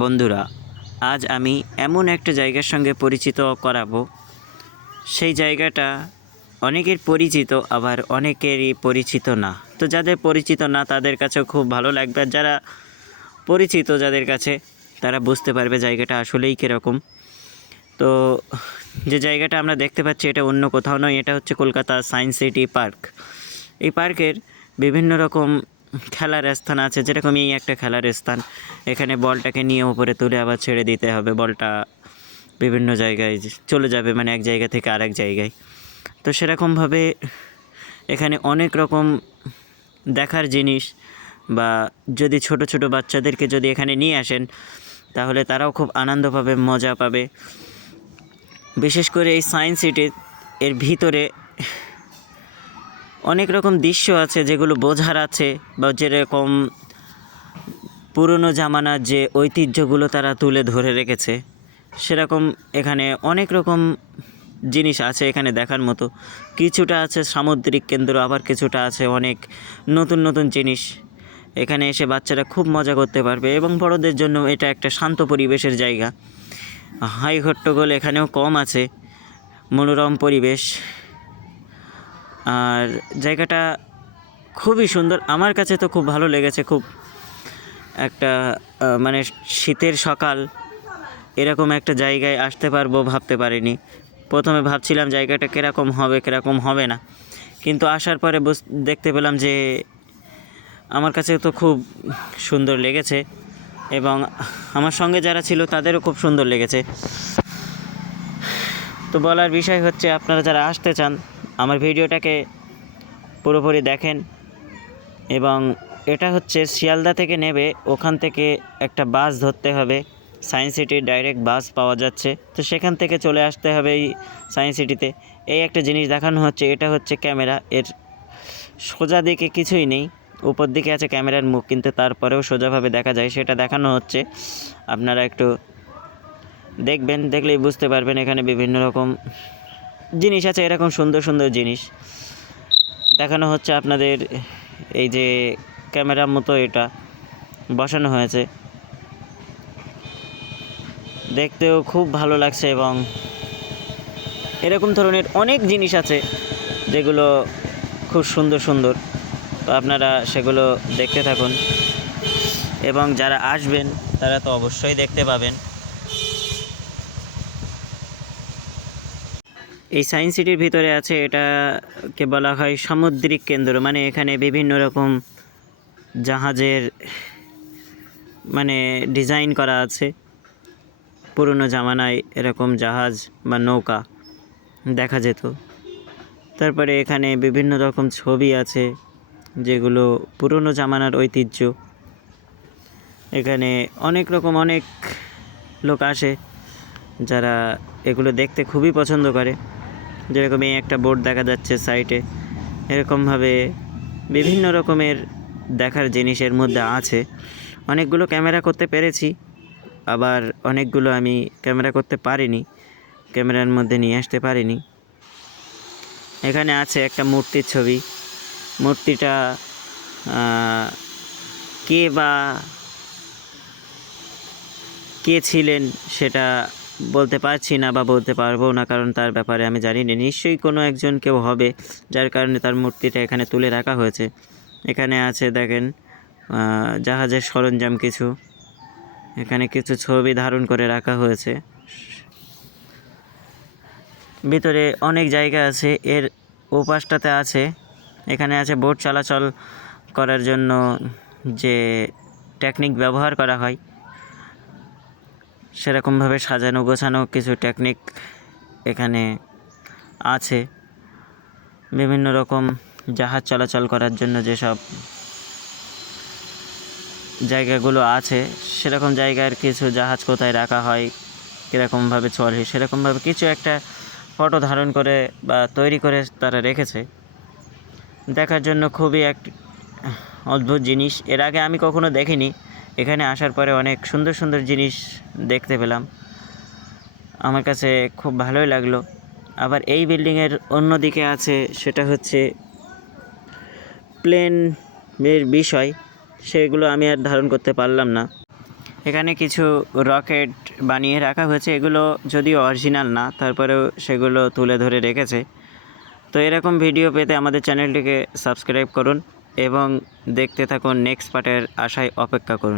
বন্ধুরা, আজ আমি এমন একটা জায়গার সঙ্গে পরিচিত করাবো। সেই জায়গাটা অনেকের পরিচিত, আবার অনেকেরই পরিচিত না। তো যাদের পরিচিত না তাদের কাছেও খুব ভালো লাগবে, আর যারা পরিচিত যাদের কাছে তারা বুঝতে পারবে জায়গাটা আসলেই কীরকম। তো যে জায়গাটা আমরা দেখতে পাচ্ছি এটা অন্য কোথাও নয়, এটা হচ্ছে কলকাতা সায়েন্স সিটি পার্ক। এই পার্কের বিভিন্ন রকম খেলার স্থান আছে, যেরকম এই একটা খেলার স্থান। এখানে বলটাকে নিয়ে উপরে তুলে আবার ছেড়ে দিতে হবে, বলটা বিভিন্ন জায়গায় চলে যাবে, মানে এক জায়গা থেকে আরেক জায়গায়। তো সেরকমভাবে এখানে অনেক রকম দেখার জিনিস, বা যদি ছোট ছোট বাচ্চাদেরকে যদি এখানে নিয়ে আসেন তাহলে তারাও খুব আনন্দ পাবে, মজা পাবে। বিশেষ করে এই সায়েন্স সিটির এর ভিতরে অনেক রকম দৃশ্য আছে যেগুলো বোঝার আছে, বা যেরকম পুরনো জামানার যে ঐতিহ্যগুলো তারা তুলে ধরে রেখেছে, সেরকম এখানে অনেক রকম জিনিস আছে এখানে দেখার মতো। কিছুটা আছে সামুদ্রিক কেন্দ্র, আবার কিছুটা আছে অনেক নতুন নতুন জিনিস। এখানে এসে বাচ্চারা খুব মজা করতে পারবে, এবং বড়দের জন্য এটা একটা শান্ত পরিবেশের জায়গা। হাই হট্টগোল এখানেও কম আছে, মনোরম পরিবেশ। আর জায়গাটা খুবই সুন্দর, আমার কাছে তো খুব ভালো লেগেছে। খুব একটা মানে শীতের সকাল এরকম একটা জায়গায় আসতে পারবো ভাবতে পারিনি। প্রথমে ভাবছিলাম জায়গাটা কীরকম হবে কীরকম হবে না, কিন্তু আসার পরে দেখতে পেলাম যে আমার কাছে তো খুব সুন্দর লেগেছে, এবং আমার সঙ্গে যারা ছিল তাদেরও খুব সুন্দর লেগেছে। তো বলার বিষয় হচ্ছে, আপনারা যারা আসতে চান আমার ভিডিওটাকে পুরোপুরি দেখেন। এবং এটা হচ্ছে শিয়ালদা থেকে নেবে, ওখান থেকে একটা বাস ধরতে হবে। সায়েন্স সিটির ডাইরেক্ট বাস পাওয়া যাচ্ছে, তো সেখান থেকে চলে আসতে হবে এই সায়েন্স সিটিতে। এই একটা জিনিস দেখানো হচ্ছে, এটা হচ্ছে ক্যামেরা। এর সোজা দিকে কিছুই নেই, উপর দিকে আছে ক্যামেরার মুখ, কিন্তু তারপরেও সোজাভাবে দেখা যায়, সেটা দেখানো হচ্ছে। আপনারা একটু দেখবেন, দেখলেই বুঝতে পারবেন। এখানে বিভিন্ন রকম জিনিস আছে, এরকম সুন্দর সুন্দর জিনিস দেখানো হচ্ছে আপনাদের। এই যে ক্যামেরার মতো এটা বসানো হয়েছে, দেখতেও খুব ভালো লাগছে। এবং এরকম ধরনের অনেক জিনিস আছে যেগুলো খুব সুন্দর সুন্দর। তো আপনারা সেগুলো দেখতে থাকুন, এবং যারা আসবেন তারা তো অবশ্যই দেখতে পাবেন। এই সায়েন্স সিটির ভিতরে আছে, এটাকে বলা হয় সামুদ্রিক কেন্দ্র। মানে এখানে বিভিন্ন রকম জাহাজের মানে ডিজাইন করা আছে, পুরনো জামানায় এরকম জাহাজ বা নৌকা দেখা যেত। তারপরে এখানে বিভিন্ন রকম ছবি আছে যেগুলো পুরনো জামানার ঐতিহ্য। এখানে অনেক রকম অনেক লোক আসে যারা এগুলো দেখতে খুবই পছন্দ করে। যেরকম এই একটা বোর্ড দেখা যাচ্ছে সাইডে, এরকমভাবে বিভিন্ন রকমের দেখার জিনিসের মধ্যে আছে। অনেকগুলো ক্যামেরা করতে পেরেছি, আবার অনেকগুলো আমি ক্যামেরা করতে পারিনি, ক্যামেরার মধ্যে নিয়ে আসতে পারিনি। এখানে আছে একটা মূর্তির ছবি। মূর্তিটা কে ছিলেন সেটা বলতে পারছি না, বা বলতে পারবো না, কারণ তার ব্যাপারে আমি জানি না। নিশ্চয়ই কোনো একজন কেউ হবে, যার কারণে তার মূর্তিটা এখানে তুলে রাখা হয়েছে। এখানে আছে দেখেন জাহাজের সরঞ্জাম কিছু, এখানে কিছু ছবি ধারণ করে রাখা হয়েছে। ভিতরে অনেক জায়গা আছে, এর ওপাশটাতে আছে, এখানে আছে বোট চলাচল করার জন্য যে টেকনিক ব্যবহার করা হয়, সেরকমভাবে সাজানো গোছানো কিছু টেকনিক এখানে আছে। বিভিন্ন রকম জাহাজ চলাচল করার জন্য যেসব জায়গাগুলো আছে, সেরকম জায়গার কিছু জাহাজ কোথায় রাখা হয়, কীরকমভাবে চলে, সেরকমভাবে কিছু একটা ফটো ধারণ করে বা তৈরি করে তারা রেখেছে। দেখার জন্য খুবই এক অদ্ভুত জিনিস, এর আগে আমি কখনো দেখিনি। এখানে আসার পরে অনেক সুন্দর সুন্দর জিনিস দেখতে পেলাম, আমার কাছে খুব ভালোই লাগলো। আবার এই বিল্ডিংয়ের অন্য দিকে আছে, সেটা হচ্ছে প্লেনের বিষয়, সেগুলো আমি আর ধারণ করতে পারলাম না। এখানে কিছু রকেট বানিয়ে রাখা হয়েছে, এগুলো যদিও অরিজিনাল না, তারপরেও সেগুলো তুলে ধরে রেখেছে। তো এরকম ভিডিও পেতে আমাদের চ্যানেলটিকে সাবস্ক্রাইব করুন এবং দেখতে থাকুন, নেক্সট পার্টের আশায় অপেক্ষা করুন।